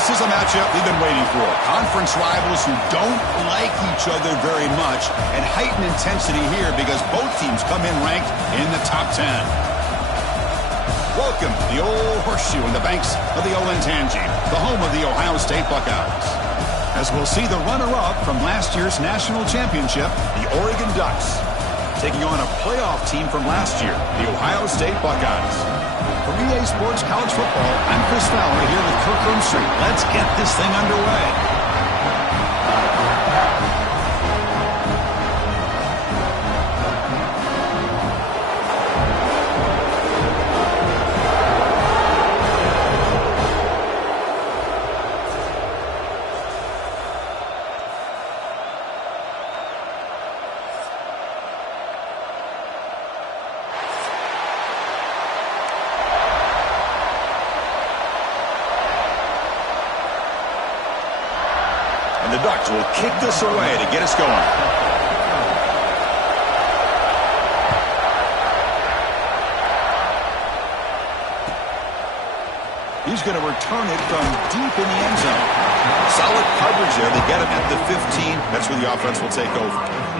This is a matchup we've been waiting for. Conference rivals who don't like each other very much, and heightened intensity here because both teams come in ranked in the top 10. Welcome to the old horseshoe in the banks of the Olentangy, the home of the Ohio State Buckeyes. As we'll see the runner-up from last year's national championship, the Oregon Ducks, taking on a playoff team from last year, the Ohio State Buckeyes. For EA Sports College Football, I'm Chris Fowler here with Kirk Herbstreit. Let's get this thing underway. The Ducks will kick this away to get us going. He's going to return it from deep in the end zone. Solid coverage there. They get him at the 15. That's where the offense will take over.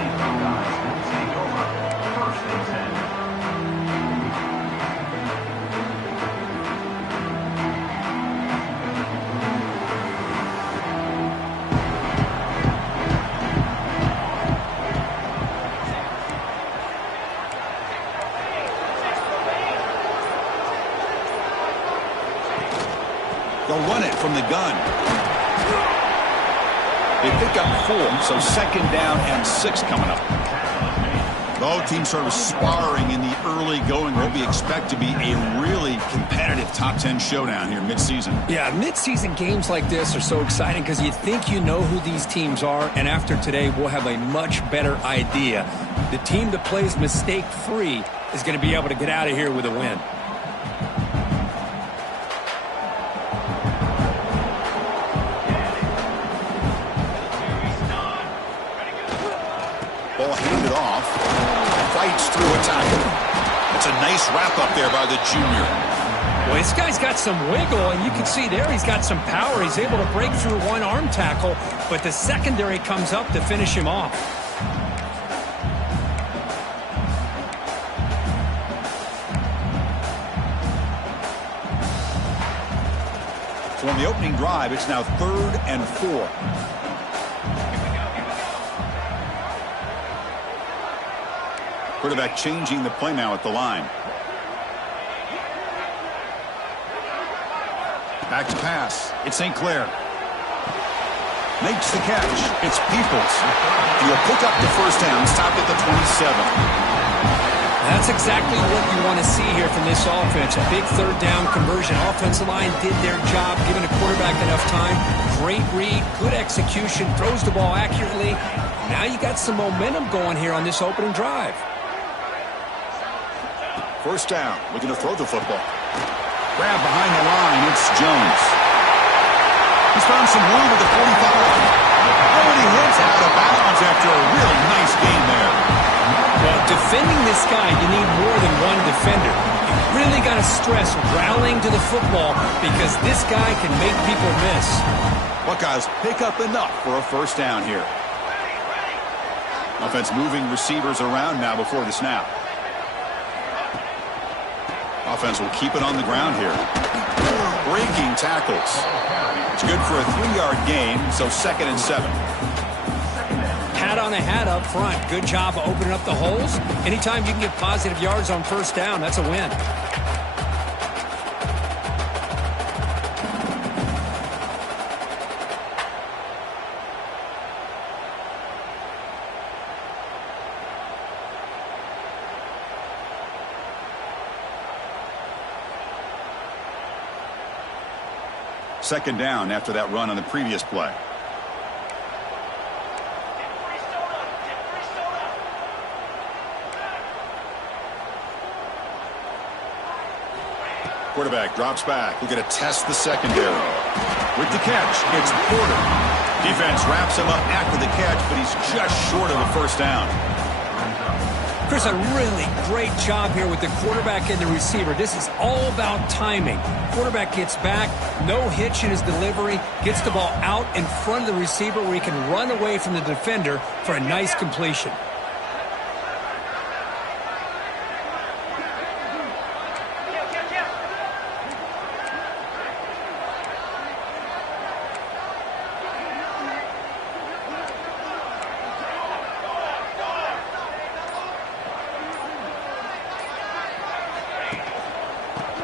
They'll run it from the gun. They pick up 4, so second down and 6 coming up. Both teams sort of sparring in the early going. What we expect to be a really competitive top 10 showdown here midseason. Yeah, midseason games like this are so exciting because you think you know who these teams are, and after today we'll have a much better idea. The team that plays mistake-free is going to be able to get out of here with a win. Ball handed off. Fights through a tackle. It's a nice wrap up there by the junior. Well, this guy's got some wiggle, and you can see there he's got some power. He's able to break through one arm tackle, but the secondary comes up to finish him off. So on the opening drive, it's now 3rd and 4. Quarterback changing the play now at the line. Back to pass. It's St. Clair. Makes the catch. It's Peoples. He'll pick up the first down. Stop at the 27. That's exactly what you want to see here from this offense. A big 3rd down conversion. Offensive line did their job, giving the quarterback enough time. Great read, good execution, throws the ball accurately. Now you got some momentum going here on this opening drive. First down, looking to throw the football. Grab behind the line, it's Jones. He's found some room at the 45. Oh, and he hits out of bounds after a really nice game there. Well, defending this guy, you need more than one defender. You really got to stress rallying to the football because this guy can make people miss. Buckeyes pick up enough for a first down here. Offense moving receivers around now before the snap. Offense will keep it on the ground here. Breaking tackles. It's good for a 3-yard gain, so 2nd and 7. Hat on a hat up front. Good job of opening up the holes. Anytime you can get positive yards on first down, that's a win. Second down after that run on the previous play. Quarterback drops back. We're going to test the secondary. With the catch, it's Porter. Defense wraps him up after the catch, but he's just short of a first down. Chris, a really great job here with the quarterback and the receiver. This is all about timing. Quarterback gets back, no hitch in his delivery, gets the ball out in front of the receiver where he can run away from the defender for a nice completion.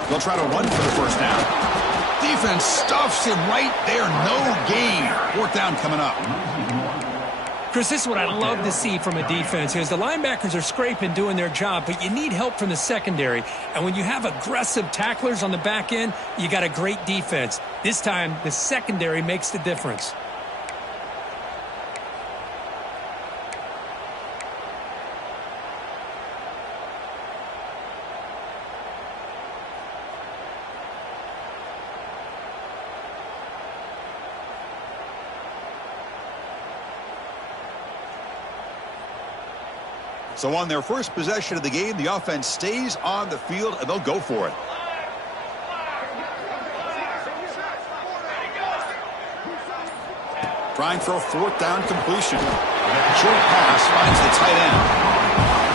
They'll try to run for the first down. Defense stuffs him right there. No gain. Fourth down coming up. Chris, this is what I love to see from a defense is the linebackers are scraping, doing their job, but you need help from the secondary. And when you have aggressive tacklers on the back end, you got a great defense. This time, the secondary makes the difference. So on their first possession of the game, the offense stays on the field, and they'll go for it. Trying for a fourth down completion. Short pass finds the tight end.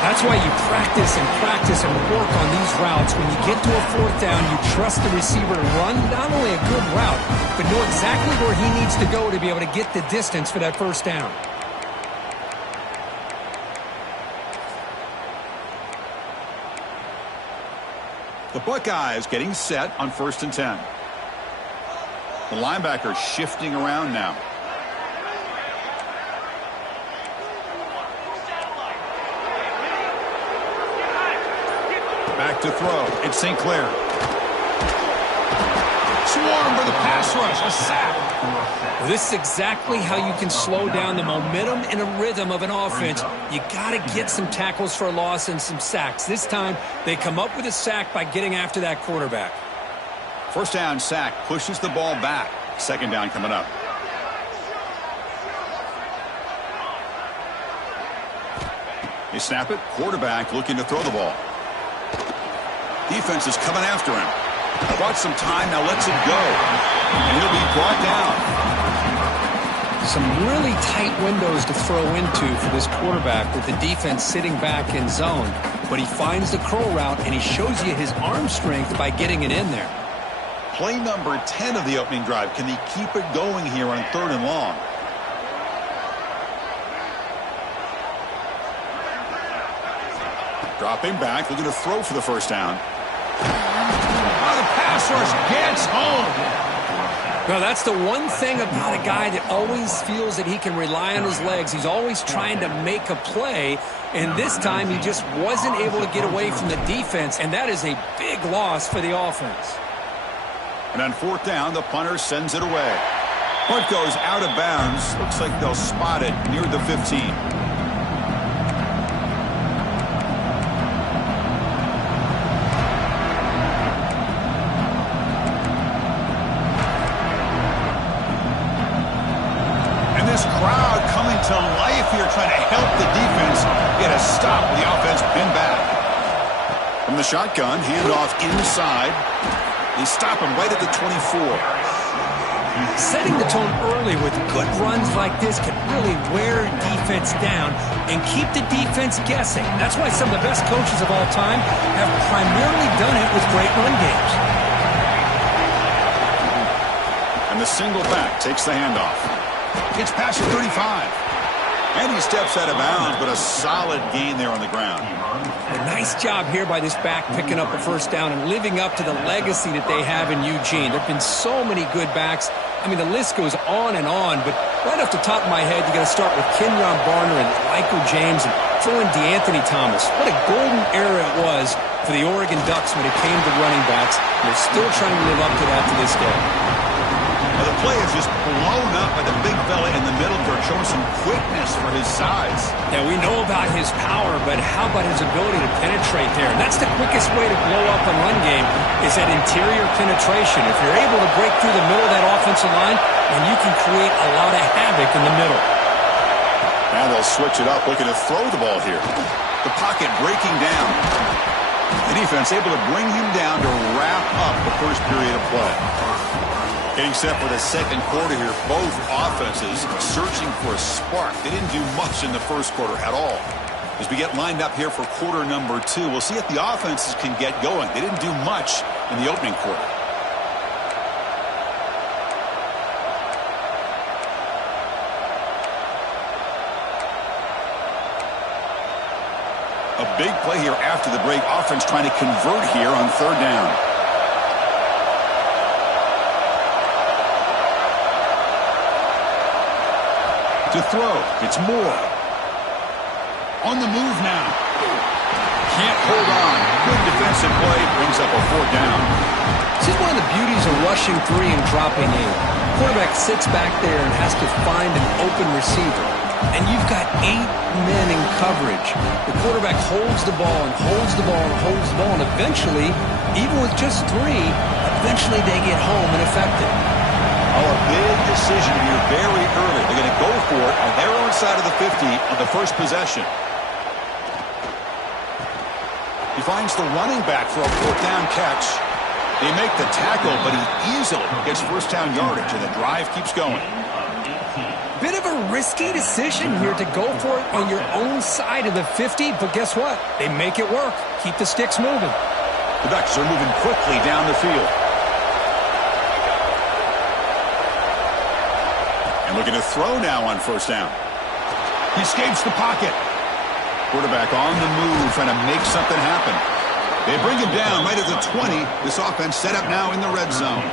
That's why you practice and work on these routes. When you get to a fourth down, you trust the receiver to run not only a good route, but know exactly where he needs to go to be able to get the distance for that first down. The Buckeyes getting set on 1st and 10. The linebacker shifting around now. Back to throw. It's St. Clair. Swarm for the pass rush. A sack. Well, this is exactly how you can slow down the momentum and a rhythm of an offense. You got to get some tackles for a loss and some sacks. This time, they come up with a sack by getting after that quarterback. First down sack pushes the ball back. Second down coming up. They snap it. Quarterback looking to throw the ball. Defense is coming after him. Bought some time, now lets it go. And he'll be brought down. Some really tight windows to throw into for this quarterback with the defense sitting back in zone. But he finds the curl route, and he shows you his arm strength by getting it in there. Play number 10 of the opening drive. Can he keep it going here on 3rd and long? Dropping back, looking to throw for the first down. Oh, the pass rush gets home. Well, that's the one thing about a guy that always feels that he can rely on his legs. He's always trying to make a play, and this time he just wasn't able to get away from the defense, and that is a big loss for the offense. And on 4th down, the punter sends it away. Punt goes out of bounds. Looks like they'll spot it near the 15. To life here, trying to help the defense get a stop. The offense pinned back. From the shotgun, handoff inside. They stop him right at the 24. Setting the tone early with good runs like this can really wear defense down and keep the defense guessing. That's why some of the best coaches of all time have primarily done it with great run games. And the single back takes the handoff. Gets past the 35. And he steps out of bounds, but a solid gain there on the ground. A nice job here by this back picking up a first down and living up to the legacy that they have in Eugene. There have been so many good backs. I mean, the list goes on, but right off the top of my head, you got to start with Kenyon Barner and Michael James and throw in DeAnthony Thomas. What a golden era it was for the Oregon Ducks when it came to running backs. And they're still trying to live up to that to this day. Well, the play is just blown up by the big fella in the middle for showing some quickness for his size. Yeah, we know about his power, but how about his ability to penetrate there? And that's the quickest way to blow up a run game is that interior penetration. If you're able to break through the middle of that offensive line, then you can create a lot of havoc in the middle. Now they'll switch it up, looking to throw the ball here. The pocket breaking down. The defense able to bring him down to wrap up the first period of play. Getting set for the second quarter here. Both offenses searching for a spark. They didn't do much in the first quarter at all. As we get lined up here for quarter number 2, we'll see if the offenses can get going. They didn't do much in the opening quarter. A big play here after the break. Offense trying to convert here on third down. To throw, it's Moore. On the move now. Can't hold on. Good defensive play. Brings up a fourth down. This is one of the beauties of rushing 3 and dropping 8. Quarterback sits back there and has to find an open receiver. And you've got 8 men in coverage. The quarterback holds the ball and holds the ball and holds the ball. And eventually, even with just 3, eventually they get home and effective. Oh, a big decision here very early. They're going to go for it on their own side of the 50 on the first possession. He finds the running back for a fourth down catch. They make the tackle, but he easily gets first down yardage, and the drive keeps going. Bit of a risky decision here to go for it on your own side of the 50, but guess what? They make it work. Keep the sticks moving. The Ducks are moving quickly down the field. And looking to throw now on first down. He escapes the pocket. Quarterback on the move, trying to make something happen. They bring him down right at the 20. This offense set up now in the red zone.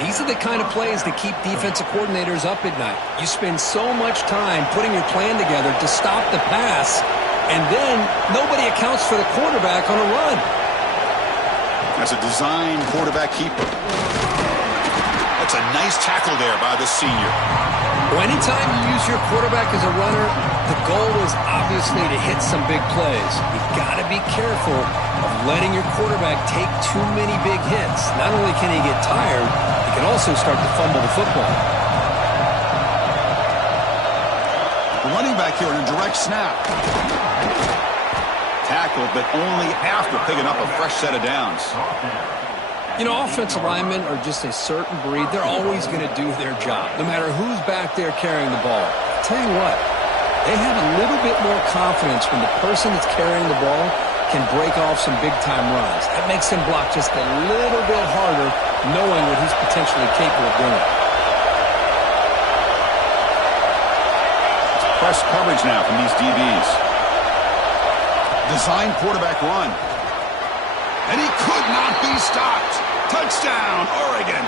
These are the kind of plays that keep defensive coordinators up at night. You spend so much time putting your plan together to stop the pass, and then nobody accounts for the quarterback on a run. That's a design quarterback keeper. That's a nice tackle there by the senior. Well, anytime you use your quarterback as a runner, the goal is obviously to hit some big plays. You've got to be careful of letting your quarterback take too many big hits. Not only can he get tired, he can also start to fumble the football. The running back here in a direct snap. Tackled, but only after picking up a fresh set of downs. You know, offensive linemen are just a certain breed. They're always going to do their job, no matter who's back there carrying the ball. I'll tell you what, they have a little bit more confidence when the person that's carrying the ball can break off some big-time runs. That makes him block just a little bit harder, knowing what he's potentially capable of doing. It's press coverage now from these DBs. Design quarterback run. And he could not be stopped. Touchdown, Oregon.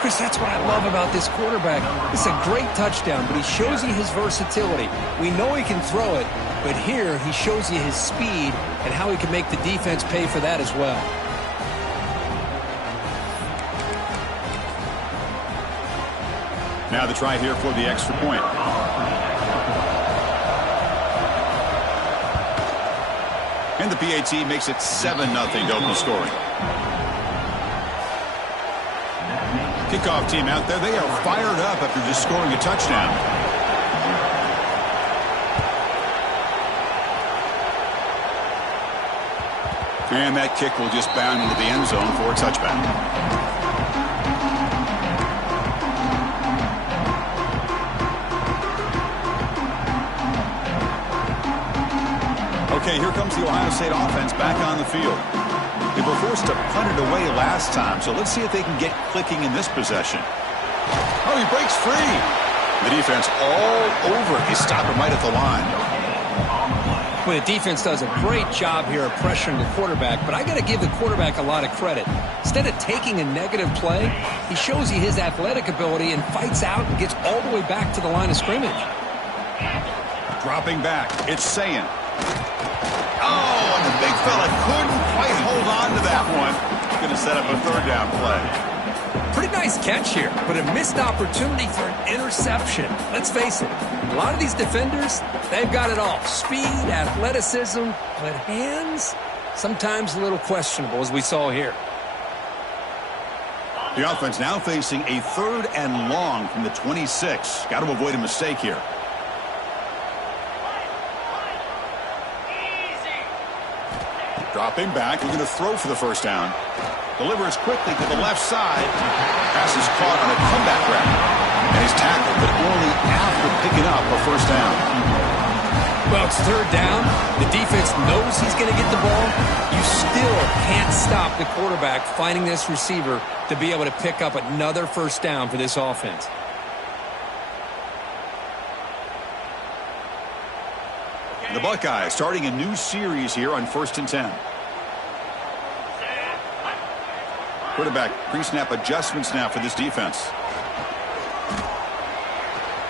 Chris, that's what I love about this quarterback. It's a great touchdown, but he shows you his versatility. We know he can throw it, but here he shows you his speed and how he can make the defense pay for that as well. Now the try here for the extra point. And the PAT makes it 7-0 to open scoring. Kickoff team out there, they are fired up after just scoring a touchdown. And that kick will just bound into the end zone for a touchback. Okay, here comes the Ohio State offense back on the field. They were forced to punt it away last time, so let's see if they can get clicking in this possession. Oh, he breaks free. The defense all over. He stopped him right at the line. Well, the defense does a great job here of pressuring the quarterback, but I got to give the quarterback a lot of credit. Instead of taking a negative play, he shows you his athletic ability and fights out and gets all the way back to the line of scrimmage. Dropping back, it's Sayin. Oh, and the big fella couldn't quite hold on to that one. He's going to set up a third down play. Pretty nice catch here, but a missed opportunity for an interception. Let's face it, a lot of these defenders, they've got it all. Speed, athleticism, but hands, sometimes a little questionable, as we saw here. The offense now facing a 3rd and long from the 26. Got to avoid a mistake here. Dropping back, we're going to throw for the first down. Delivers quickly to the left side. Pass is caught on a comeback route. And he's tackled, but only after picking up a first down. Well, it's third down. The defense knows he's going to get the ball. You still can't stop the quarterback finding this receiver to be able to pick up another first down for this offense. The Buckeyes starting a new series here on 1st and 10. Quarterback pre-snap adjustments now for this defense.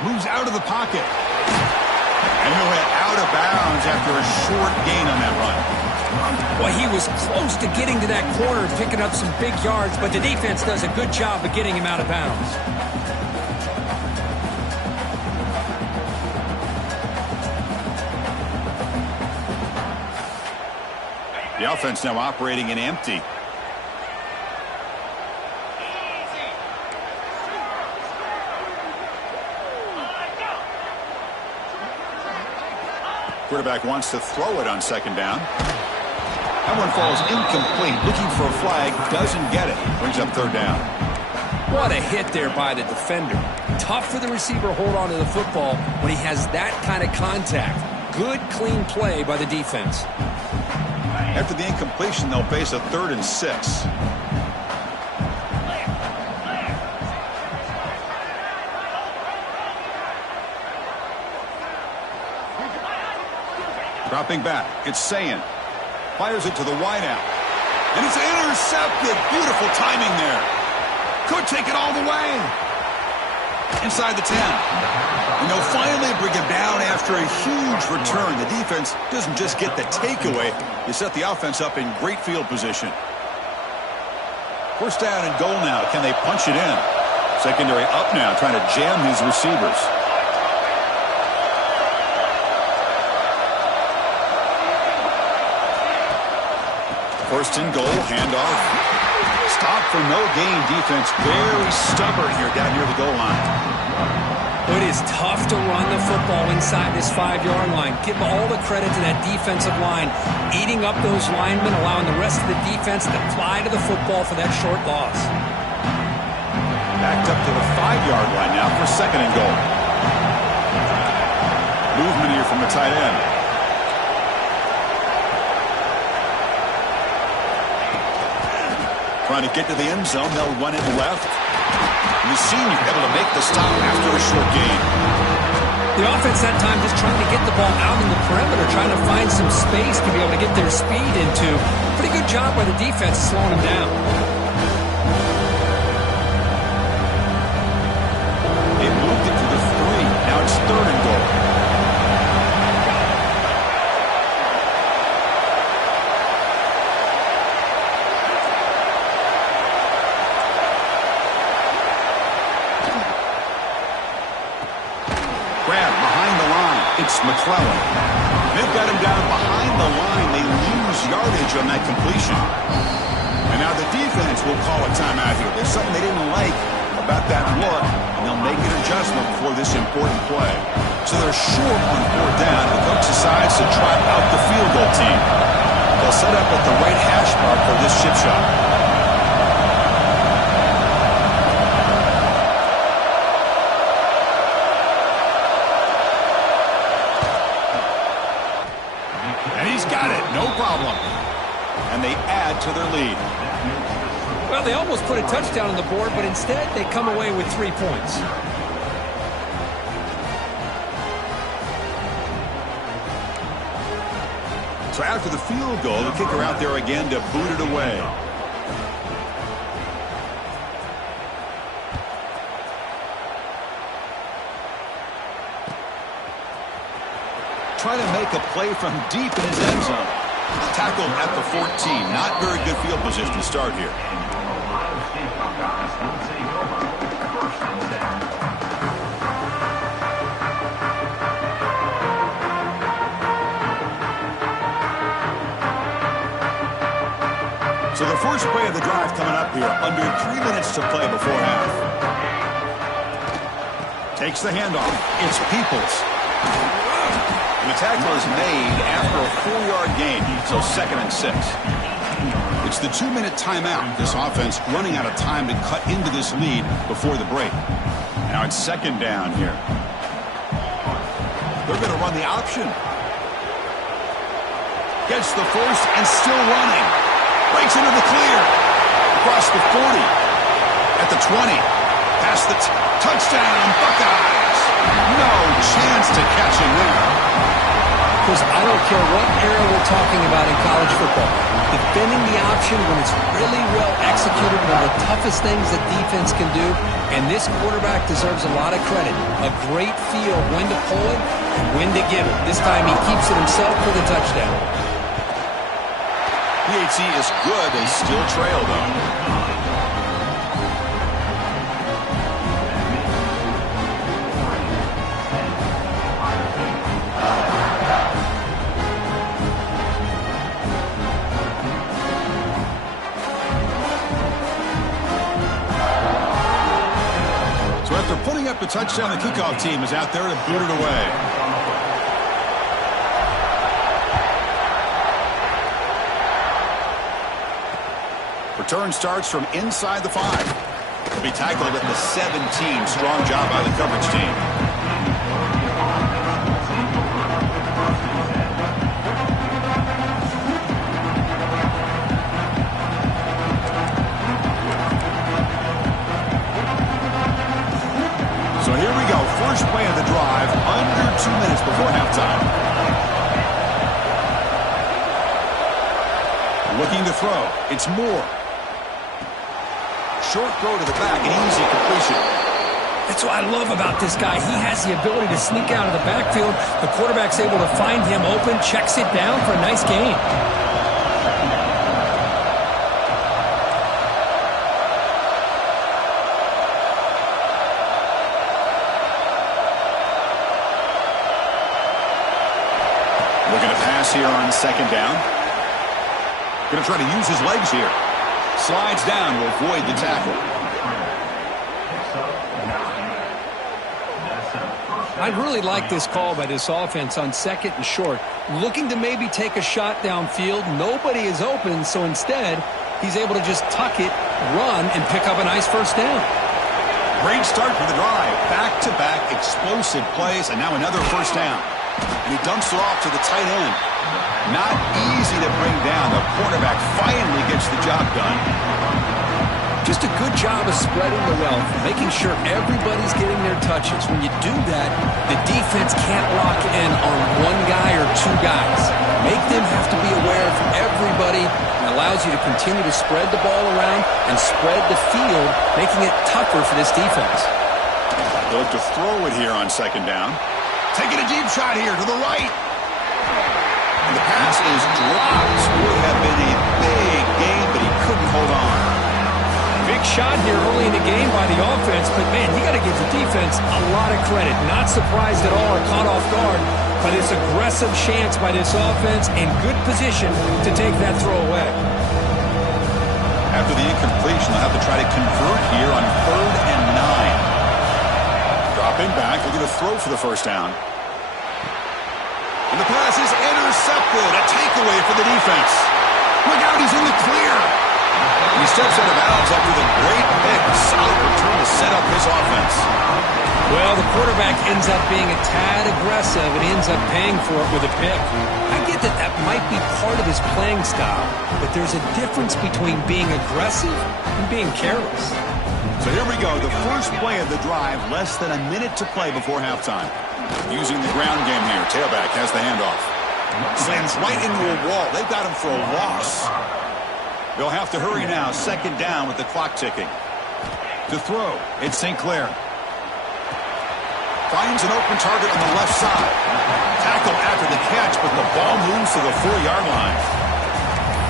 Moves out of the pocket. And he went out of bounds after a short gain on that run. Well, he was close to getting to that corner and picking up some big yards, but the defense does a good job of getting him out of bounds. The offense now operating in empty. Quarterback wants to throw it on second down. That one falls incomplete. Looking for a flag. Doesn't get it. Brings up third down. What a hit there by the defender. Tough for the receiver to hold on to the football when he has that kind of contact. Good, clean play by the defense. After the incompletion, they'll face a 3rd and 6. Dropping back, it's Sayin. Fires it to the wideout. And it's intercepted. Beautiful timing there. Could take it all the way. Inside the 10. And they'll finally bring him down after a huge return. The defense doesn't just get the takeaway. They set the offense up in great field position. First down and goal now. Can they punch it in? Secondary up now, trying to jam these receivers. First and goal, handoff. Stop for no gain. Defense very stubborn here down near the goal line. It is tough to run the football inside this 5-yard line. Give all the credit to that defensive line, eating up those linemen, allowing the rest of the defense to fly to the football for that short loss. Backed up to the 5-yard line now for second and goal. Movement here from the tight end. Trying to get to the end zone. They'll run it left. And the senior able to make the stop after a short gain. The offense that time just trying to get the ball out in the perimeter, trying to find some space to be able to get their speed into. Pretty good job by the defense slowing them down. They moved it to the 3. Now it's third and goal. McClellan. They've got him down behind the line. They lose yardage on that completion. And now the defense will call a timeout here. There's something they didn't like about that look, and they'll make an adjustment for this important play. So they're short on 4th down. The coach decides to trot out the field goal team. They'll set up at the right hash mark for this chip shot. And they add to their lead. Well, they almost put a touchdown on the board, but instead they come away with 3 points. So after the field goal, the kicker out there again to boot it away. Trying to make a play from deep in his end zone. Tackled at the 14. Not very good field position to start here. So the first play of the drive coming up here. Under 3 minutes to play before half. Takes the handoff. It's Peoples. And tackle is made after a 4-yard gain, so 2nd and 6. It's the 2-minute timeout. This offense running out of time to cut into this lead before the break. Now it's 2nd down here. They're going to run the option. Gets the first and still running. Breaks into the clear. Across the 40. At the 20. Past the touchdown, Buckeyes. No chance to catch him there. Because I don't care what era we're talking about in college football. Defending the option when it's really well executed, one of the toughest things that defense can do. And this quarterback deserves a lot of credit. A great feel of when to pull it and when to give it. This time he keeps it himself for the touchdown. PAT is good. They still trail, though. So after putting up the touchdown, the kickoff team is out there to boot it away. Return starts from inside the 5. He'll be tackled at the 17. Strong job by the coverage team. So here we go. First play of the drive, under 2 minutes before halftime. Looking to throw. It's Moore. Short throw to the back, an easy completion. That's what I love about this guy. He has the ability to sneak out of the backfield. The quarterback's able to find him open, checks it down for a nice gain. Looking to pass here on 2nd down. Going to try to use his legs here. Slides down to avoid the tackle. I really like this call by this offense on 2nd and short. Looking to maybe take a shot downfield. Nobody is open, so instead, he's able to just tuck it, run, and pick up a nice first down. Great start for the drive. Back-to-back explosive plays, and now another first down. And he dumps it off to the tight end. Not easy to bring down. The quarterback finally gets the job done. Just a good job of spreading the wealth, making sure everybody's getting their touches. When you do that, the defense can't lock in on one guy or two guys. Make them have to be aware of everybody, and allows you to continue to spread the ball around and spread the field, making it tougher for this defense. They'll look to throw it here on 2nd down. Taking a deep shot here to the right. And the pass is dropped. Would have been a big gain, but he couldn't hold on. Big shot here early in the game by the offense, but man, you got to give the defense a lot of credit. Not surprised at all or caught off guard by this aggressive chance by this offense, in good position to take that throw away. After the incompletion, they'll have to try to convert here on 3rd and 9. Dropping back, looking to throw for the first down. And the pass is intercepted. A takeaway for the defense. Look out, he's in the clear. He steps out of bounds after the great pick. A solid return to set up his offense. Well, the quarterback ends up being a tad aggressive and ends up paying for it with a pick. I get that that might be part of his playing style, but there's a difference between being aggressive and being careless. So here we go, the first play of the drive, less than a minute to play before halftime. Using the ground game here, tailback has the handoff. Slams right into a wall. They've got him for a loss. They'll have to hurry now, 2nd down with the clock ticking. To throw, it's St. Clair. Finds an open target on the left side. Tackle after the catch, but the ball moves to the 4-yard line.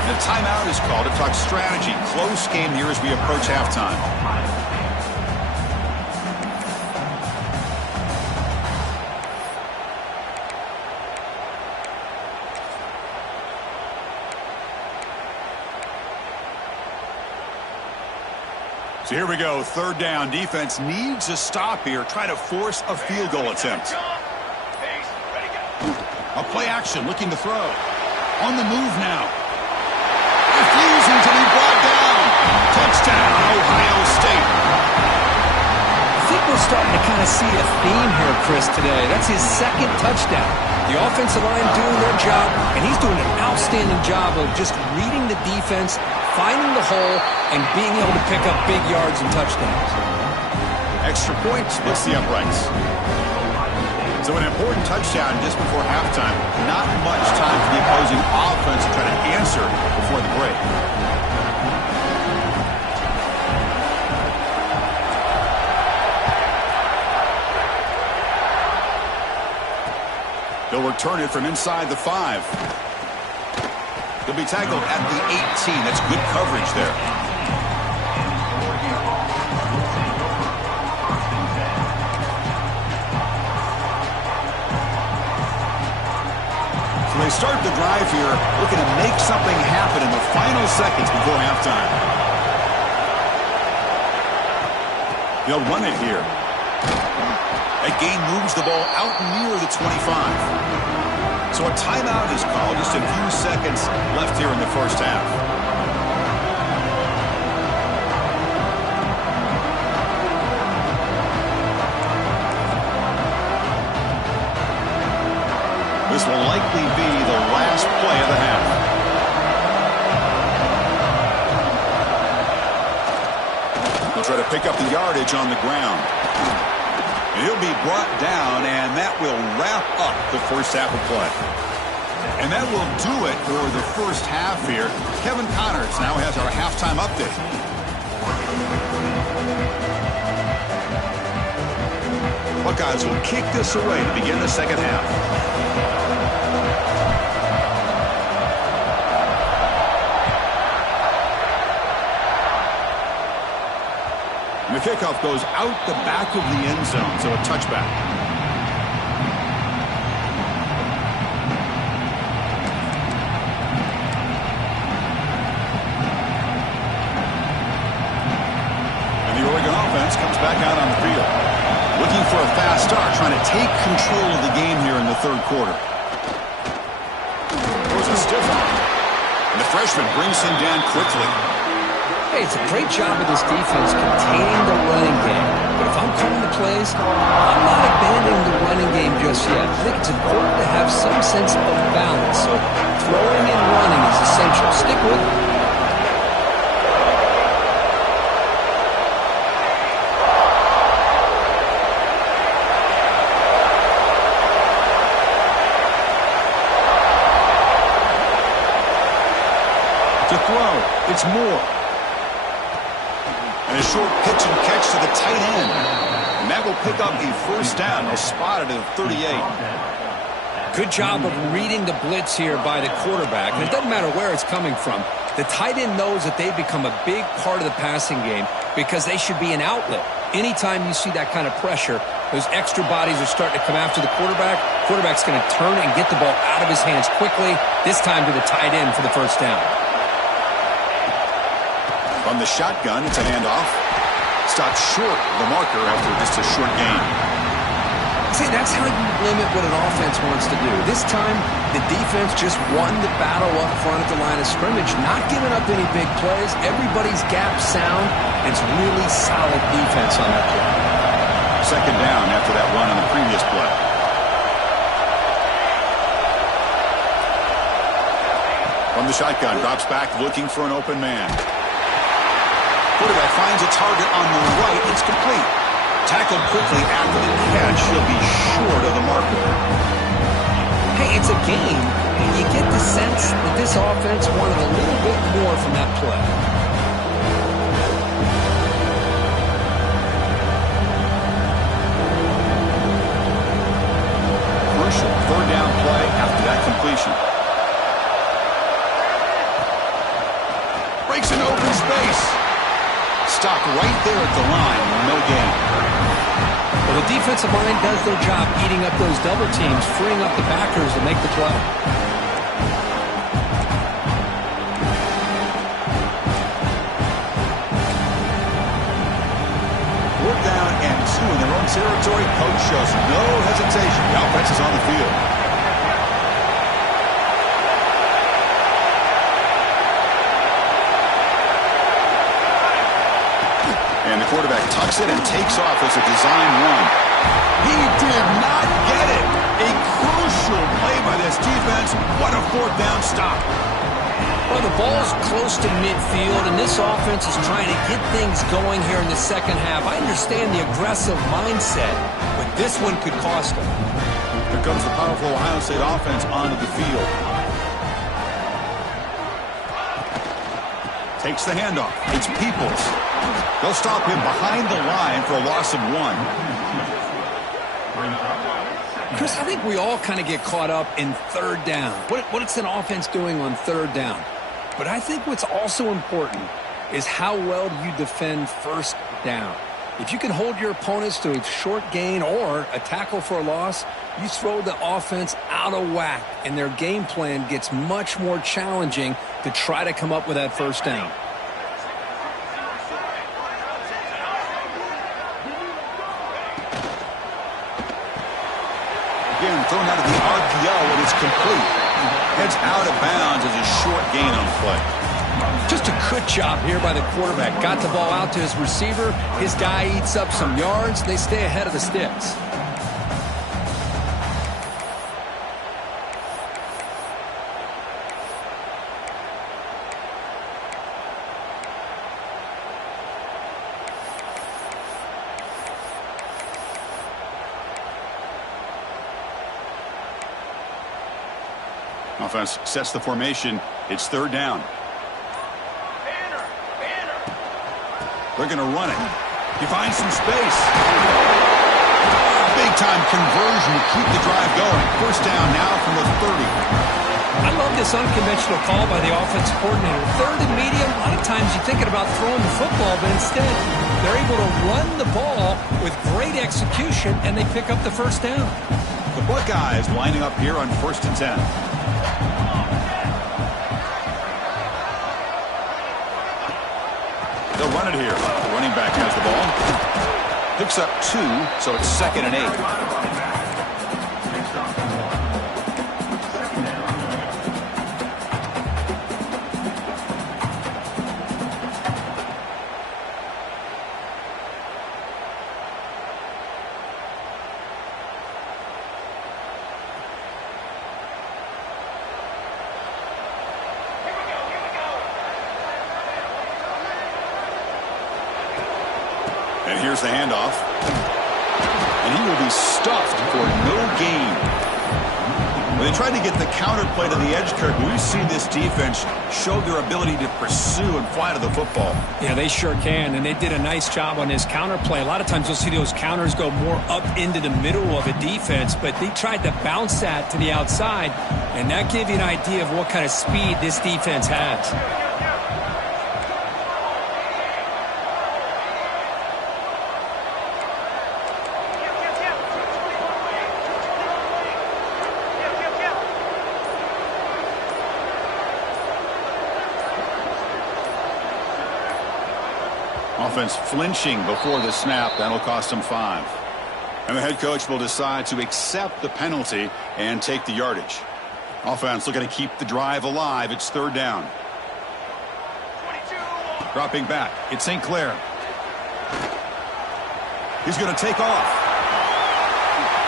The timeout is called to talk strategy. Close game here as we approach halftime. So here we go, 3rd down. Defense needs a stop here. Try to force a field goal attempt. A Play action, looking to throw. On the move now. Refusing to be brought down. Touchdown, Ohio State. I think we're starting to kind of see a theme here, Chris, today. That's his second touchdown. The offensive line doing their job, and he's doing an outstanding job of just reading the defense, finding the hole, and being able to pick up big yards and touchdowns. Extra point splits the uprights. So an important touchdown just before halftime. Not much time for the opposing offense to try to answer before the break. They'll return it from inside the 5. They'll be tackled at the 18. That's good coverage there. So they start the drive here, looking to make something happen in the final seconds before halftime. They'll run it here. That gain moves the ball out near the 25. So a timeout is called. Just a few seconds left here in the first half. This will likely be the last play of the half. They'll try to pick up the yardage on the ground. He'll be brought down, and that will wrap up the first half of play. And that will do it for the first half here. Kevin Connors now has our halftime update. Buckeyes will kick this away to begin the second half. The kickoff goes out the back of the end zone, so a touchback. And the Oregon offense comes back out on the field. Looking for a fast start, trying to take control of the game here in the third quarter. Throws a stiff arm. And the freshman brings him down quickly. Hey, it's a great job of this defense containing the running game. But if I'm calling the plays, I'm not abandoning the running game just yet. I think it's important to have some sense of balance. So throwing and running is essential. Stick with it. To throw, it's Moore. And a short pitch and catch to the tight end. And that will pick up a first down. They'll spot it at 38. Good job of reading the blitz here by the quarterback. And it doesn't matter where it's coming from. The tight end knows that they've become a big part of the passing game because they should be an outlet. Anytime you see that kind of pressure, those extra bodies are starting to come after the quarterback. Quarterback's going to turn and get the ball out of his hands quickly, this time to the tight end for the first down. From the shotgun, it's a handoff. Stopped short of the marker after just a short gain. See, that's how you limit what an offense wants to do. This time, the defense just won the battle up front at the line of scrimmage, not giving up any big plays. Everybody's gap sound. It's really solid defense on that play. Second down after that run on the previous play. From the shotgun, drops back looking for an open man. Quarterback finds a target on the right. It's complete. Tackled quickly after the catch. He'll be short of the marker. Hey, it's a game. You get the sense that this offense wanted a little bit more from that play. Crucial third down play after that completion. Breaks into open space. Stopped right there at the line, no gain. Well, the defensive line does their job eating up those double teams, freeing up the backers to make the play. Fourth down and 2 in their own territory. Coach shows no hesitation. The offense is on the field. And the quarterback tucks it and takes off as a design run. He did not get it. A crucial play by this defense. What a fourth down stop. Well, the ball's close to midfield, and this offense is trying to get things going here in the second half. I understand the aggressive mindset, but this one could cost them. Here comes the powerful Ohio State offense onto the field. Takes the handoff. It's Peoples. They'll stop him behind the line for a loss of 1. Chris, I think we all kind of get caught up in third down. What's an offense doing on third down? But I think what's also important is how well you defend first down. If you can hold your opponents to a short gain or a tackle for a loss, you throw the offense out of whack, and their game plan gets much more challenging to try to come up with that first down. Again, thrown out of the RPO, and it's complete. Heads out of bounds as a short gain on play. Just a good job here by the quarterback. Got the ball out to his receiver. His guy eats up some yards. They stay ahead of the sticks. Offense sets the formation. It's third down. They're going to run it. He finds some space. Big-time conversion to keep the drive going. First down now from the 30. I love this unconventional call by the offensive coordinator. Third and medium, a lot of times you're thinking about throwing the football, but instead they're able to run the ball with great execution, and they pick up the first down. The Buckeyes lining up here on 1st and 10. They'll run it here. The running back has the ball. Picks up 2, so it's 2nd and 8. And here's the handoff. And he will be stuffed for no gain. When they tried to get the counter play to the edge, Kirk, we've seen this defense show their ability to pursue and fly to the football. Yeah, they sure can, and they did a nice job on this counter play. A lot of times you'll see those counters go more up into the middle of a defense, but they tried to bounce that to the outside, and that gave you an idea of what kind of speed this defense has. Offense flinching before the snap. That'll cost him 5. And the head coach will decide to accept the penalty and take the yardage. Offense looking to keep the drive alive. It's third down. Dropping back. It's St. Clair. He's going to take off.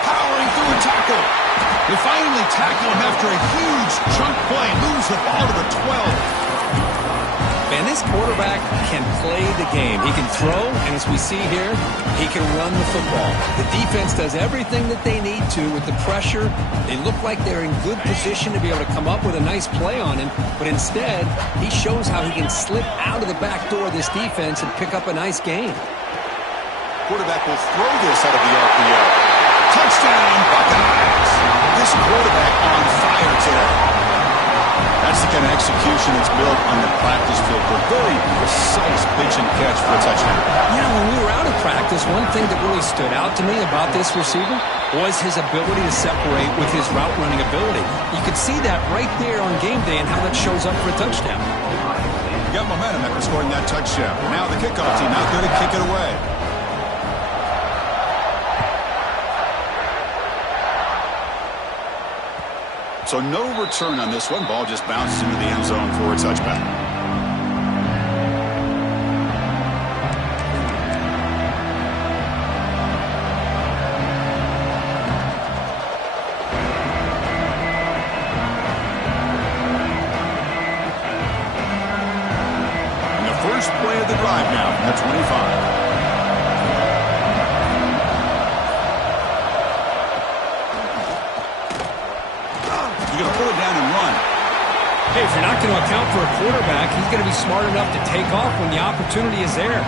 Powering through a tackle. They finally tackle him after a huge chunk play. Moves the ball to the 12. Man, this quarterback can play the game. He can throw, and as we see here, he can run the football. The defense does everything that they need to with the pressure. They look like they're in good position to be able to come up with a nice play on him, but instead, he shows how he can slip out of the back door of this defense and pick up a nice gain. Quarterback will throw this out of the RPO. Touchdown, Buckeyes! This quarterback on fire today. That's the kind of execution that's built on the practice field for very precise pitch and catch for a touchdown. Yeah, when we were out of practice, one thing that really stood out to me about this receiver was his ability to separate with his route running ability. You could see that right there on game day and how that shows up for a touchdown. Got momentum after scoring that touchdown. Now the kickoff team out there to kick it away. So no return on this one. Ball just bounces into the end zone for a touchback. first play of the drive now from the 25. Going to pull it down and run. Hey, if you're not going to account for a quarterback, he's going to be smart enough to take off when the opportunity is there.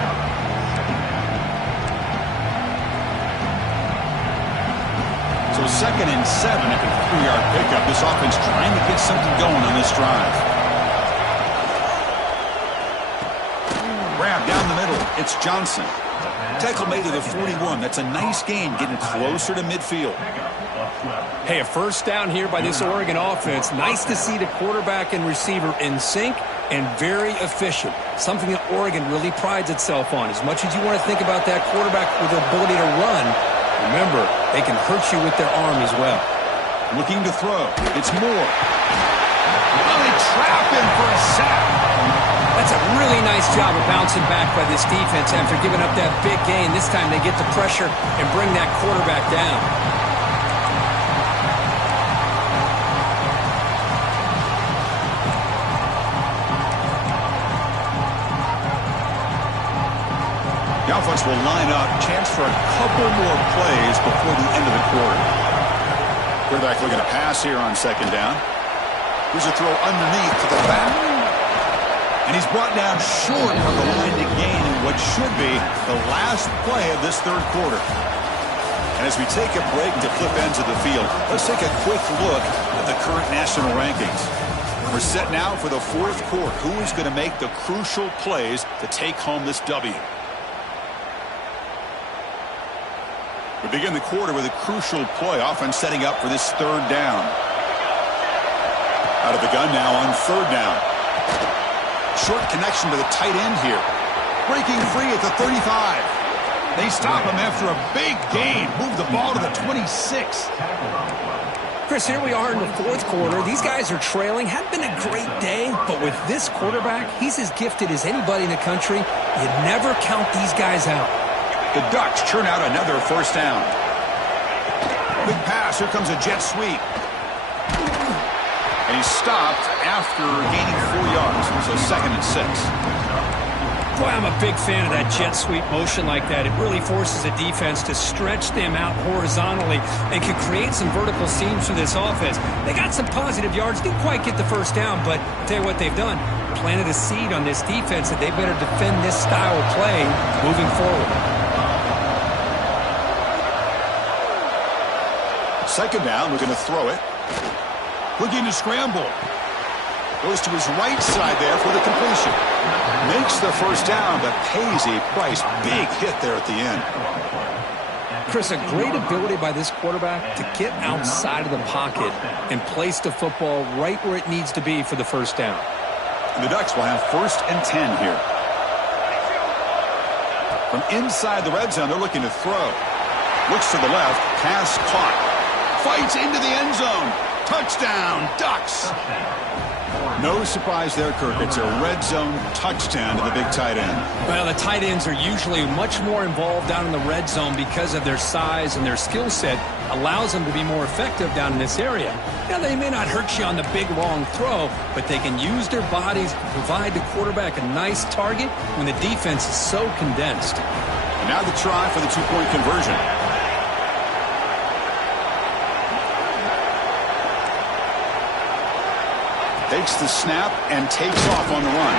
So 2nd and 7 after the 3-yard pickup. This offense trying to get something going on this drive. Grab down the middle. It's Johnson. Tackle made to the 41. That's a nice gain, getting closer to midfield. Hey, a first down here by this Oregon offense. Nice to see the quarterback and receiver in sync and very efficient. Something that Oregon really prides itself on. As much as you want to think about that quarterback with the ability to run, remember, they can hurt you with their arm as well. Looking to throw. It's Moore. Oh, they trap him for a sack. That's a really nice job of bouncing back by this defense after giving up that big gain. This time they get the pressure and bring that quarterback down. The offense will line up. Chance for a couple more plays before the end of the quarter. Quarterback looking to pass here on 2nd down. Here's a throw underneath to the back. And he's brought down short of the line to gain in what should be the last play of this 3rd quarter. And as we take a break to flip ends of the field, let's take a quick look at the current national rankings. We're set now for the 4th quarter. Who is going to make the crucial plays to take home this W? We begin the quarter with a crucial play. Offense setting up for this 3rd down. Out of the gun now on 3rd down. Short connection to the tight end here. Breaking free at the 35. They stop him after a big gain. Move the ball to the 26. Chris, here we are in the 4th quarter. These guys are trailing. Hadn't been a great day, but with this quarterback, he's as gifted as anybody in the country. You never count these guys out. The Ducks churn out another 1st down. Big pass. Here comes a jet sweep. And he's stopped after gaining 4 yards. So 2nd and 6. Boy, I'm a big fan of that jet sweep motion like that. It really forces a defense to stretch them out horizontally and can create some vertical seams for this offense. They got some positive yards. Didn't quite get the 1st down, but I'll tell you what they've done. Planted a seed on this defense that they better defend this style of play moving forward. 2nd down, we're going to throw it. Looking to scramble. Goes to his right side there for the completion. Makes the 1st down, but pays a price. Big hit there at the end. Chris, a great ability by this quarterback to get outside of the pocket and place the football right where it needs to be for the 1st down. And the Ducks will have 1st and 10 here. From inside the red zone, they're looking to throw. Looks to the left. Pass caught. Fights into the end zone. Touchdown, Ducks. No surprise there, Kirk. It's a red zone touchdown to the big tight end. Well, the tight ends are usually much more involved down in the red zone because of their size and their skill set allows them to be more effective down in this area. Now, they may not hurt you on the big, long throw, but they can use their bodies to provide the quarterback a nice target when the defense is so condensed. And now the try for the 2-point conversion. Takes the snap and takes off on the run.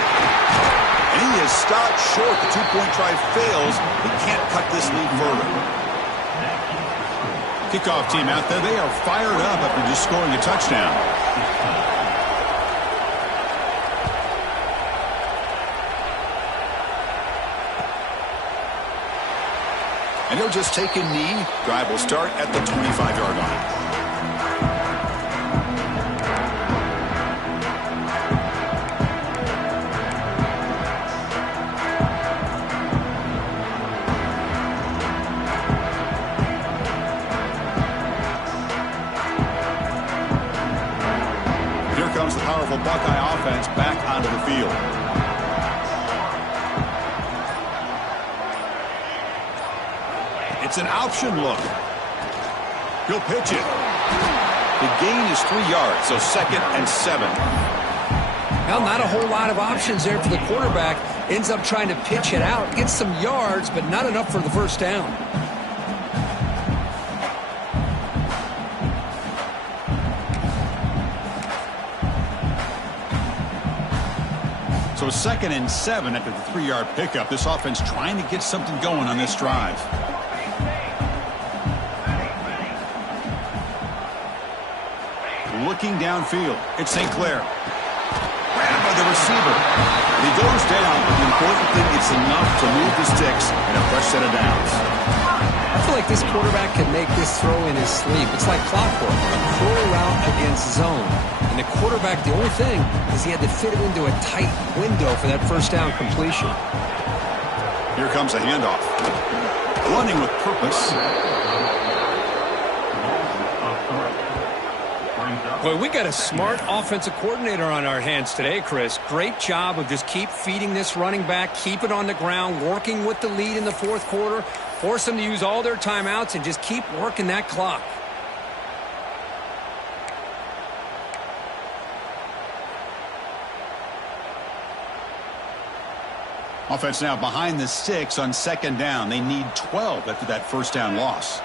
And he is stopped short. The 2-point try fails. He can't cut this lead further. Kickoff team out there. They are fired up after just scoring a touchdown. And they'll just take a knee. Drive will start at the 25-yard line. Comes the powerful Buckeye offense back onto the field. It's an option look. He'll pitch it. The gain is 3 yards, so 2nd and 7. Well, not a whole lot of options there for the quarterback. Ends up trying to pitch it out. Gets some yards, but not enough for the first down. So 2nd and 7 after the 3-yard pickup. This offense trying to get something going on this drive. Looking downfield. It's St. Clair. Grabbed by the receiver. He goes down, but the important thing, it's enough to move the sticks and a fresh set of downs. I feel like this quarterback can make this throw in his sleep. It's like clockwork, a curl route against zone. And the quarterback, the only thing is he had to fit it into a tight window for that first down completion. Here comes a handoff. Running with purpose. Boy, we got a smart offensive coordinator on our hands today, Chris. Great job of just keep feeding this running back, keep it on the ground, working with the lead in the fourth quarter, force them to use all their timeouts, and just keep working that clock. Offense now behind the 6 on 2nd down. They need 12 after that first down loss.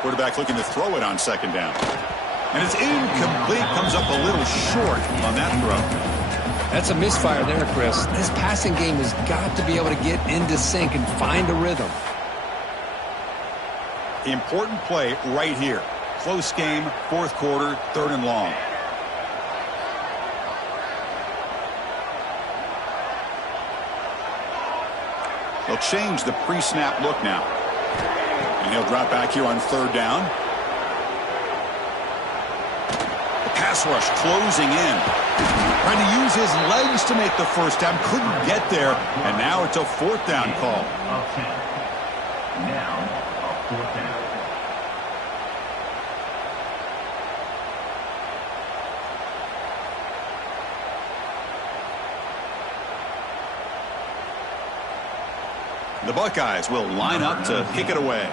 Quarterback looking to throw it on 2nd down. And it's incomplete. Comes up a little short on that throw. That's a misfire there, Chris. This passing game has got to be able to get into sync and find a rhythm. Important play right here. Close game, fourth quarter, 3rd and long. They'll change the pre-snap look now. And he'll drop back here on 3rd down. The pass rush closing in. Trying to use his legs to make the first down. Couldn't get there. And now it's a 4th down call. Now, a 4th down. The Buckeyes will line up to kick it away.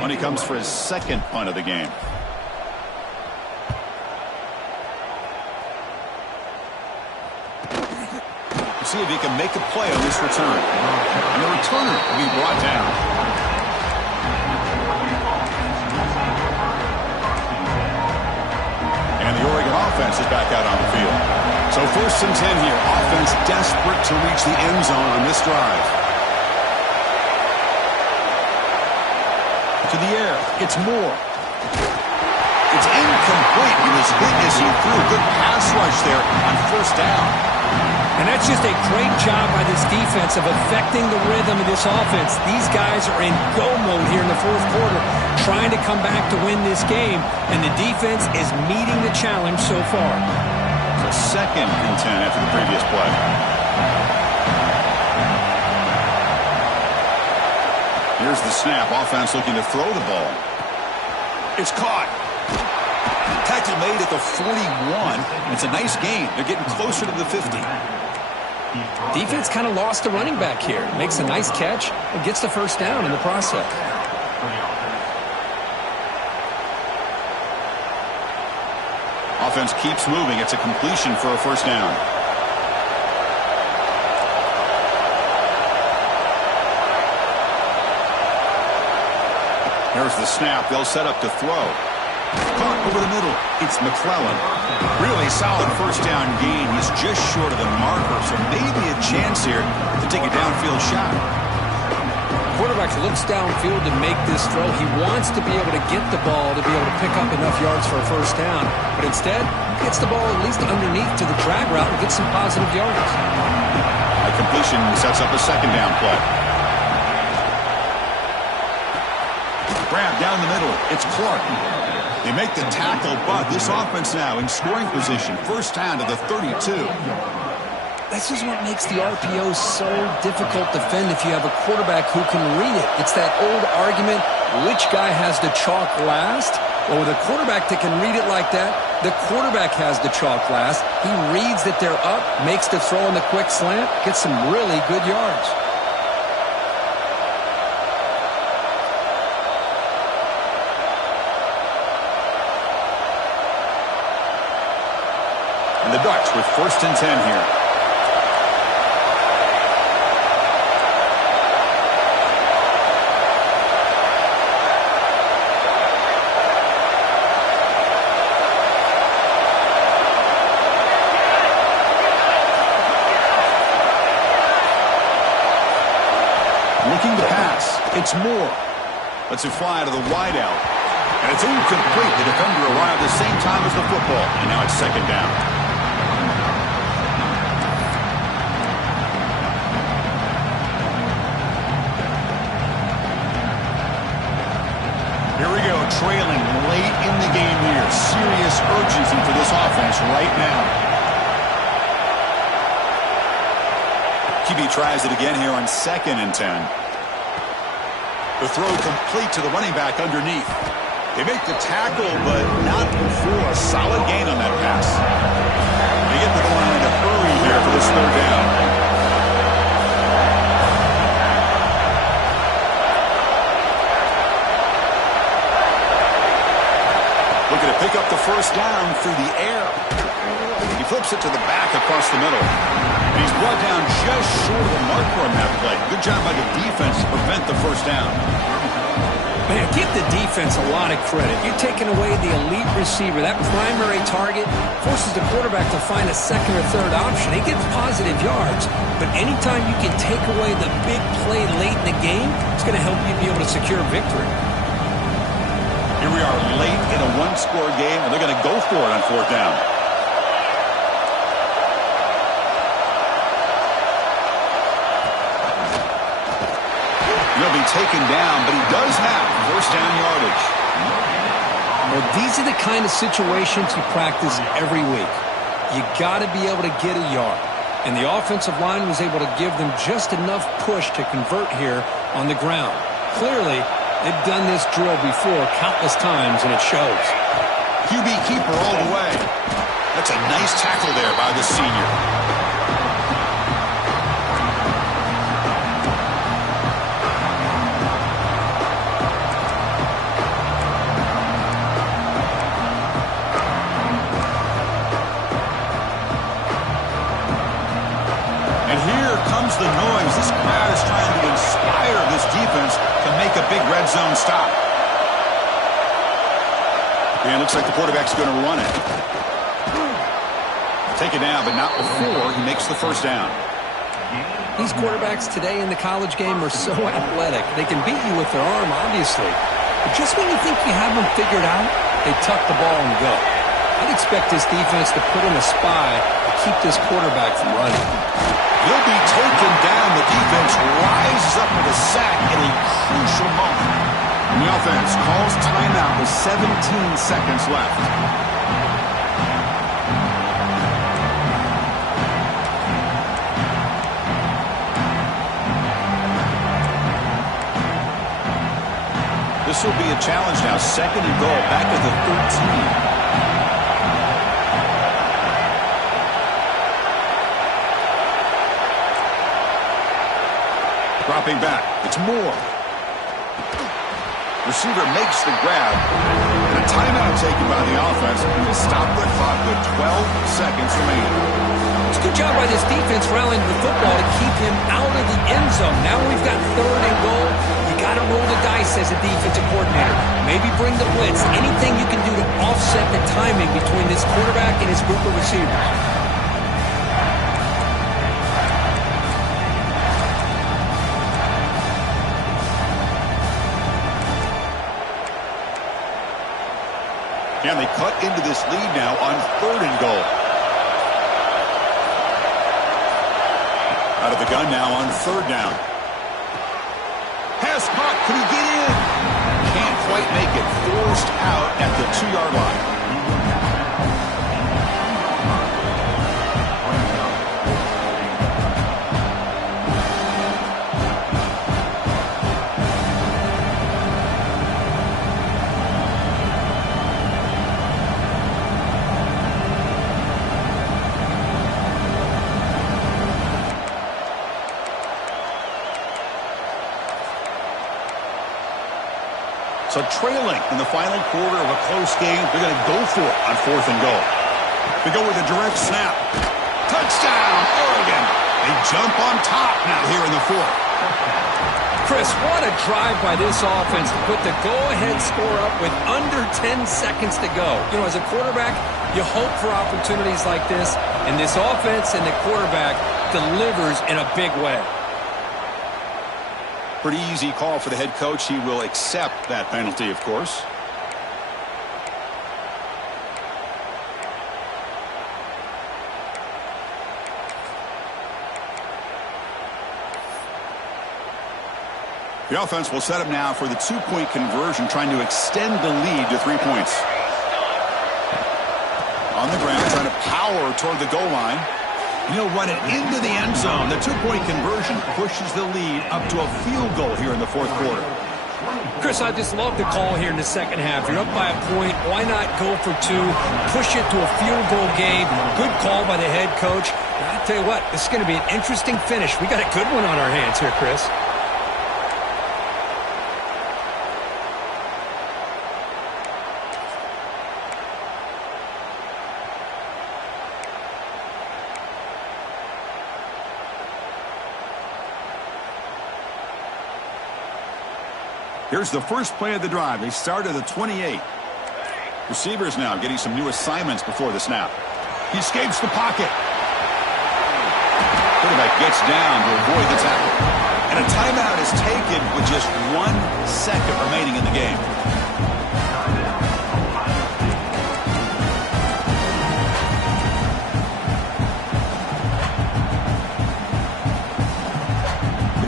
Money comes for his 2nd punt of the game. See if he can make a play on this return. And the returner will be brought down. And the Oregon offense is back out on the field. So 1st and 10 here. Offense desperate to reach the end zone on this drive. To the air. It's Moore. It's incomplete. He was hit as he threw. Good pass rush there on 1st down. And that's just a great job by this defense of affecting the rhythm of this offense. These guys are in go mode here in the fourth quarter, trying to come back to win this game, and the defense is meeting the challenge so far. So 2nd and 10 after the previous play. Here's the snap. Offense looking to throw the ball. It's caught. Tackle made at the 41. It's a nice gain. They're getting closer to the 50. Defense kind of lost the running back here. Makes a nice catch and gets the first down in the process. Offense keeps moving. It's a completion for a first down. There's the snap. They'll set up to throw. Caught over the middle. It's McClellan. Really solid first down gain. He's just short of the marker, so maybe a chance here to take a downfield shot. Quarterback looks downfield to make this throw. He wants to be able to get the ball to be able to pick up enough yards for a first down, but instead gets the ball at least underneath to the drag route and gets some positive yards. A completion sets up a 2nd down play. Grab down the middle. It's Clark. They make the tackle, but this offense now in scoring position. First down to the 32. This is what makes the RPO so difficult to defend if you have a quarterback who can read it. It's that old argument, which guy has the chalk last? Well, with a quarterback that can read it like that, the quarterback has the chalk last. He reads that they're up, makes the throw on the quick slant, gets some really good yards. And the Ducks with 1st and 10 here. Looking to pass. It's Moore. Lets it fly to the wideout. And it's incomplete. The defender arrived at the same time as the football. And now it's 2nd down. Here we go. Trailing late in the game here. Serious urgency for this offense right now. QB tries it again here on 2nd and 10. The throw complete to the running back underneath. They make the tackle, but not before a solid gain on that pass. They get to the line to hurry here for this 3rd down. Looking to pick up the 1st down through the air. He flips it to the back across the middle. And he's brought down just short of the marker on that play. Good job by the defense to prevent the 1st down. Man, give the defense a lot of credit. You're taking away the elite receiver. That primary target forces the quarterback to find a 2nd or 3rd option. He gets positive yards. But anytime you can take away the big play late in the game, it's going to help you be able to secure victory. Here we are late in a 1-score game, and they're going to go for it on 4th down. He'll be taken down, but he does have 1st down yardage. Well, these are the kind of situations you practice every week. You got to be able to get a yard. And the offensive line was able to give them just enough push to convert here on the ground. Clearly, they've done this drill before countless times, and it shows. QB keeper all the way. That's a nice tackle there by the senior. The noise. This crowd is trying to inspire this defense to make a big red zone stop. And it looks like the quarterback's going to run it. Take it down, but not before he makes the 1st down. These quarterbacks today in the college game are so athletic. They can beat you with their arm, obviously. But just when you think you have them figured out, they tuck the ball and go. I'd expect this defense to put in a spy to keep this quarterback from running. He'll be taken down. The defense rises up with a sack in a crucial moment. And the offense calls timeout with 17 seconds left. This will be a challenge now. 2nd and goal, back at the 13. Dropping back. It's Moore. Receiver makes the grab. And a timeout taken by the offense will stop the clock with 12 seconds remaining. It's a good job by this defense rallying the football to keep him out of the end zone. Now we've got 3rd and goal. You got to roll the dice as a defensive coordinator. Maybe bring the blitz. Anything you can do to offset the timing between this quarterback and his group of receivers. And they cut into this lead now on 3rd and goal. Out of the gun now on 3rd down. Pass caught. Can he get in? Can't quite make it. Forced out at the 2-yard line. So trailing in the final quarter of a close game, they're going to go for it on 4th and goal. We go with a direct snap. Touchdown, Oregon. They jump on top now here in the fourth. Chris, what a drive by this offense to put the go-ahead score up with under 10 seconds to go. You know, as a quarterback, you hope for opportunities like this, and this offense and the quarterback delivers in a big way. Pretty easy call for the head coach. He will accept that penalty, of course. The offense will set up now for the two-point conversion, trying to extend the lead to 3 points. On the ground, trying to power toward the goal line. He'll run it into the end zone. The two-point conversion pushes the lead up to a field goal here in the fourth quarter. Chris, I just love the call here in the second half. You're up by a point. Why not go for two? Push it to a field goal game. Good call by the head coach. And I'll tell you what, this is going to be an interesting finish. We got a good one on our hands here, Chris. Here's the first play of the drive. They start at the 28. Receivers now getting some new assignments before the snap. He escapes the pocket. Quarterback gets down to avoid the tackle. And a timeout is taken with just 1 second remaining in the game.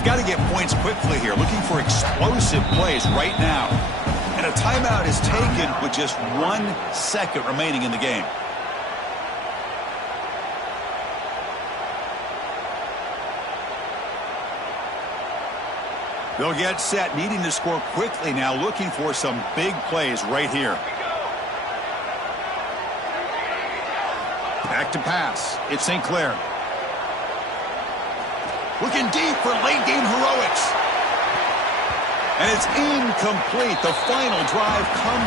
Got to get points quickly here, looking for explosive plays right now. And a timeout is taken with just 1 second remaining in the game. They'll get set, needing to score quickly now, looking for some big plays right here. Back to pass. It's St. Clair. Looking deep for late-game heroics. And it's incomplete. The final drive comes